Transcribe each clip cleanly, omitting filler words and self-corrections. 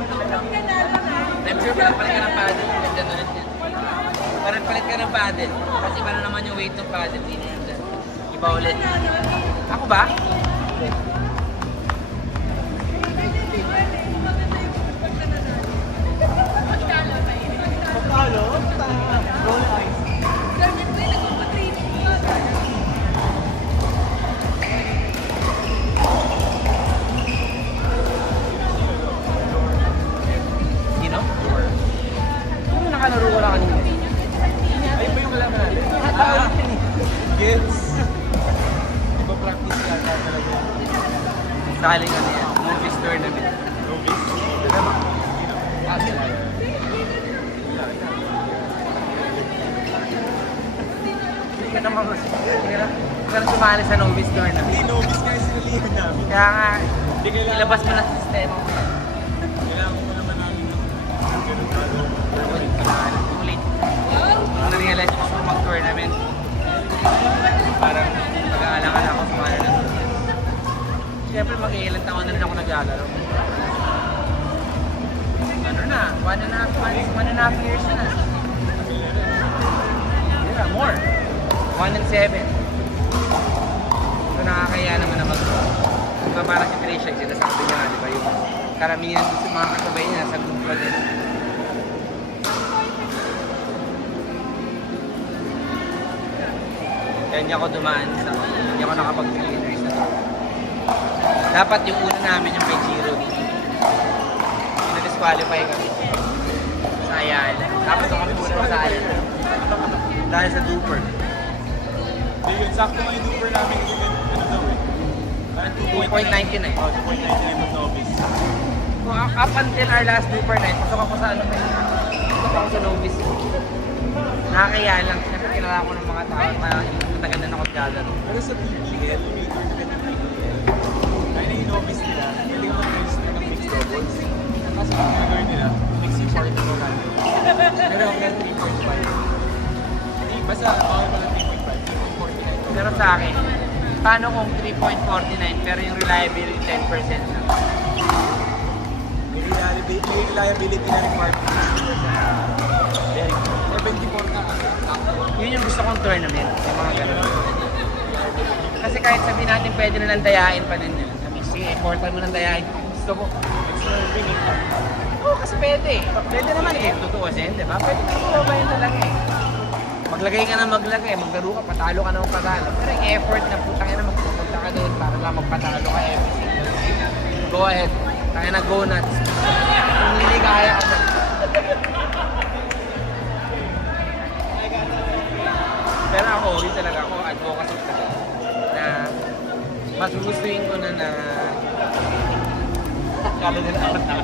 I'm sure palit ka ng paddle. Nandiyan ulit yan. Parang palit ka ng paddle. Kasi paano naman yung weight ng paddle. Hindi na yan dyan. Iba ulit. Ako ba? Pagkalo? Roll eyes. Sino? Ano nakalaro ko lang kanina? Ayun ba yung kalaban natin? Gets. Ipa-practice yata talaga. Saling ano yan. Movies tournament. Novice? Ah, sila. Hindi ka naman hindi ka sumali sa novice tournament. Hindi novice nga yung sinalihan namin. Kaya nga, Hindi kailangan. ilabas mo na sa sistema mo. Kailangan ko naman namin ng ganun bago. Ulit. Na-realize ko sa mag-tournament. Parang mag-aalangan ako sa mga na. Siyempre mag-iilang taon na rin ako naglalaro. Ano na, 1.5 years na. Yeah, more. 1 and 7. So nakakaya naman na diba parang si Trisha, sinasabi niya, di ba yung karamihan sa mga kasabay niya sa group pa din. Kaya hindi ako dumaan sa, hindi ako nakapag-winners na. Dapat yung una namin yung may Giro dito. Na-disqualify kami. Sa Ayala. Dapat ako kami muna sa Ayala. Dahil sa Duper. Hindi yun, sakto nga yung duper namin kasi ano daw eh. Parang 2.99. Oh, 2.99 yung novice. So, up until our last Duper night, pasok ako sa ano may pasok ako sa novice. Nakakaya lang. Siyempre kilala ko ng mga tao na matagal na ako naglalaro. Pero sa PPL, yung may tournament ng PPL, kaya na yung novice nila, hindi ka mag-register ng mixed doubles. Kasi ang gagawin nila, mixing party mo na. Pero ako yan 3.5. Hindi, basta bawal pala 3.5, 3.49. Pero sa akin, paano kung 3.49 pero yung reliability 10% na? May reliability na requirement. Very good. 74 ka. Yun yung gusto kong tournament, yung mga ganun. Kasi kahit sabihin natin pwede na lang dayain pa din yun. Sabi, sige, importan mo lang dayain. Gusto ko. It's not winning time. Oo, kasi pwede. Pwede naman eh, totoo kasi, di ba? Pwede na mababayin talaga eh. Maglagay ka na maglagay, maglaro ka, patalo ka na patalo. Pero yung effort na putang ina, magpupunta ka doon para lang magpatalo ka every single game. Go ahead. Kaya na go nuts. Kung hindi kaya ka doon. Pero ako, yun talaga ako, advocacy talaga. Na mas gustuin ko na kala nila apat na.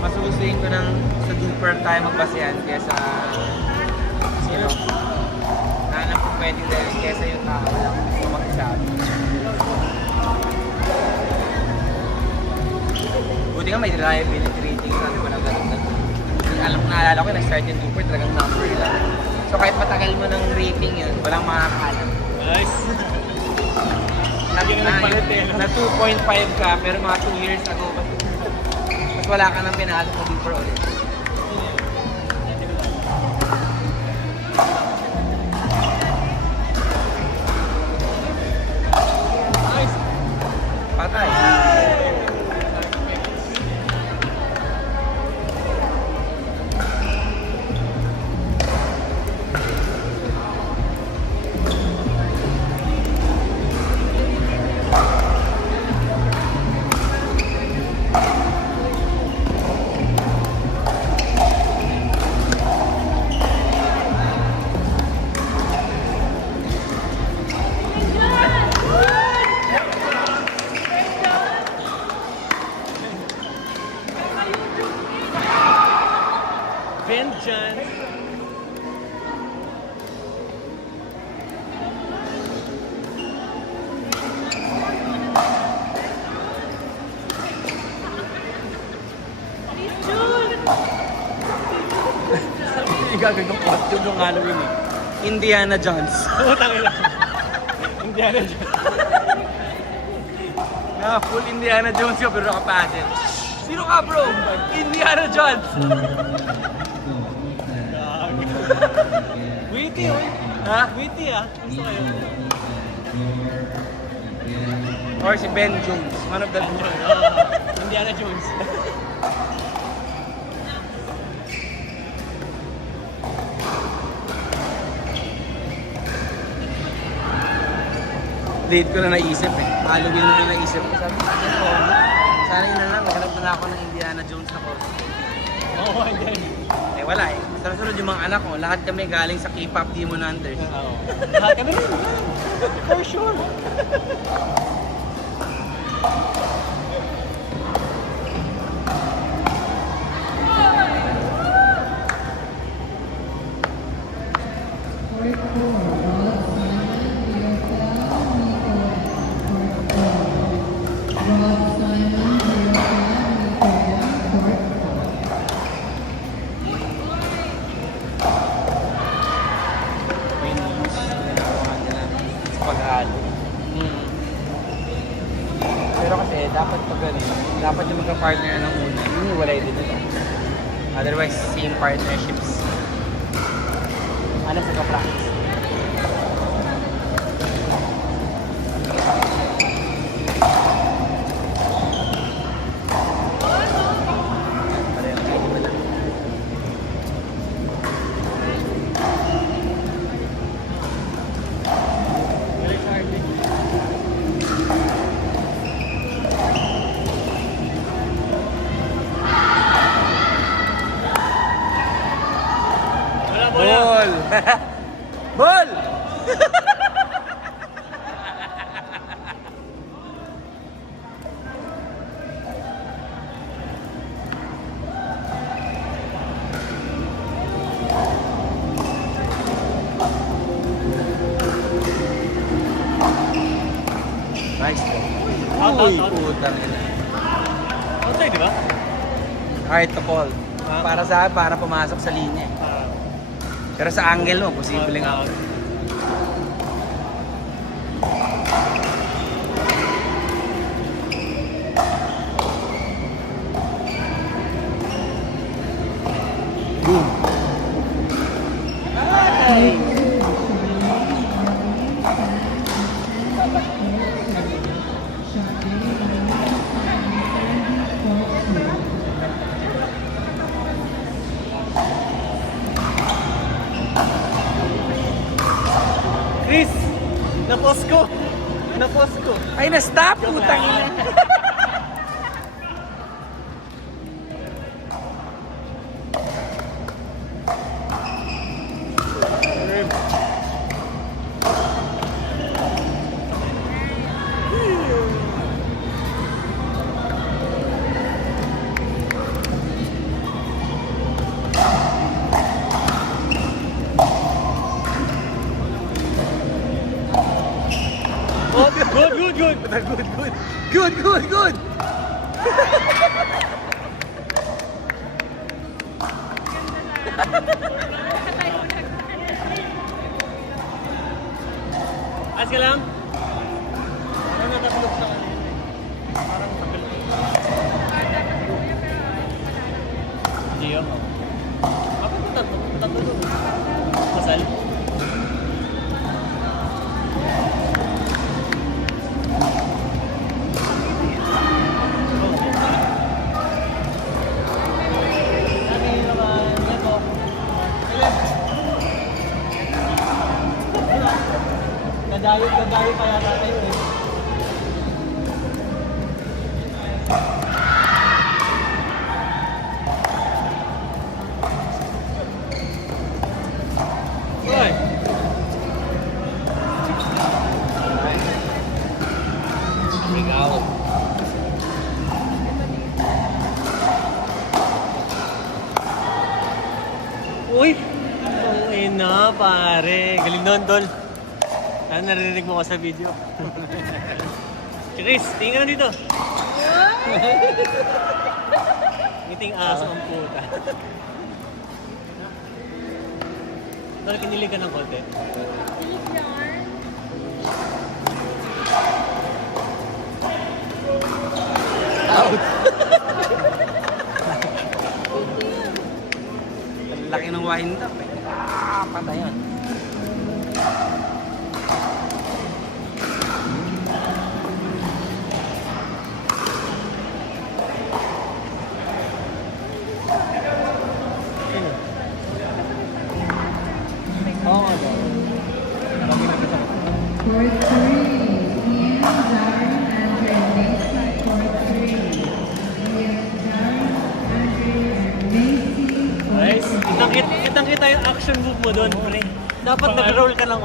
Mas gustuin ko ng sa Duper tayo magbasehan kesa sino. Na alam ko pwede dahil kesa yung tao lang mag-sabi. Buti nga may reliability rating sabi ko lang ganun. Alam ko, naalala ko, nag-start yung Duper talagang number lang. So kahit matagal mo ng rating yun, walang makakalam. Nice. Sabi Hindi ka na, nagpalit eh, no? na 2.5 ka, pero mga 2 years ago, mas wala ka nang pinalo sa Duper ulit. Nice. Patay. Vengeance. Igagawin ng costume ng Halloween eh. Indiana Jones. Utang ina. Indiana Jones. Full Indiana Jones ka pero naka-paddle. Sino ka bro? Indiana Jones! Witty, oy. Ha? Witty ah. Gusto kayo. Or si Ben Jones, one of the two. Indiana Jones. Date ko na naisip eh. Halloween mo yung naisip ko. Sabi ko, sana yun na lang. Maghanap na ako ng Indiana Jones na costume. Oo, hindi. Eh wala eh. Sa sunod yung mga anak ko, lahat kami galing sa K-pop Demon Hunters. Oo. Lahat kami rin. For sure. May news na nagawa nila sa pag-halo. Pero kasi dapat pag ganun, dapat yung magka-partner ng una, hiniwalay din nila. Otherwise, same partnerships. Ano sa ka-practice? Wala mo na. Ball! Ball! Nice. Out, Uy, out, out. putang ina. Outside, di ba? Hard to call. Para sa para pumasok sa linya eh. Pero sa angle mo, posibleng out. Boom. Ay! Chris! Na-post ko! Na-post ko! Ay, na-stop! Putang ina. Oh, good, good, good! Good, good. Good, good, good. As ka lang? Parang natatlog sa kanina eh. Parang tagal. Hindi ako. Bakit natatlog? Masal? Nadayot pa yata tayo eh. Uy! Ikaw. Uy! Uy na pare. Galing nun, Tol. Ano narinig mo ko sa video? Si Chris, tingin ka na dito. Ngiting aso ang puta. Tol, kinilig ka ng konti. Out. Ang laki ng wind up eh. Patay yun. Oo nga daw. Kami na kita. Court 3, Ian, Darren, Andre, Macy. Court 3, Ian, Darren, Andre, and Macy. Nice. Kitang-kita yung action move mo doon, pre. Dapat nag-roll ka ng